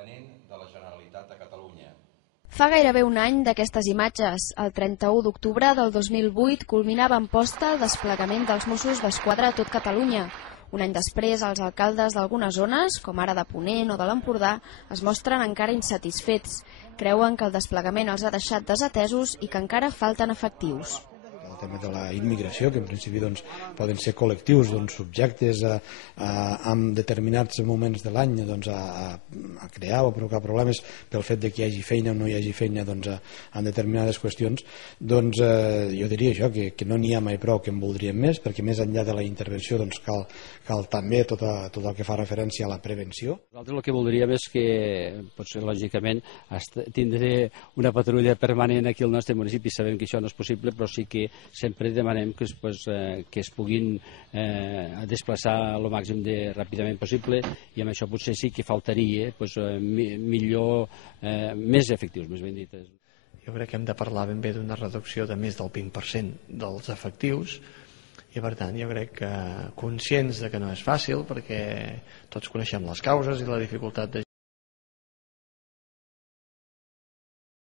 depenent de la Generalitat de Catalunya. Fa gairebé un any d'aquestes imatges. El 31 d'octubre del 2008 culminava en posta el desplegament dels Mossos d'Esquadra a tot Catalunya. Un any després, els alcaldes d'algunes zones, com ara de Ponent o de l'Empordà, es mostren encara insatisfets. Creuen que el desplegament els ha deixat desatesos i que encara falten efectius. El tema de la immigració, que en principi poden ser col·lectius subjectes en determinats moments de l'any a crear o a provocar problemes pel fet de que hi hagi feina o no hi hagi feina en determinades qüestions, jo diria això, que no n'hi ha mai prou, que en voldríem més, perquè més enllà de la intervenció cal també tot el que fa referència a la prevenció. Nosaltres el que voldríem és que, potser lògicament, tindré una patrulla permanent aquí al nostre municipi. Sabem que això no és possible, però sí que sempre demanem que es puguin desplaçar el màxim de ràpidament possible, i amb això potser sí que faltaria millor, més efectius, més ben dit. Jo crec que hem de parlar ben bé d'una reducció de més del 20% dels efectius, i per tant jo crec que conscients de que no és fàcil, perquè tots coneixem les causes i la dificultat de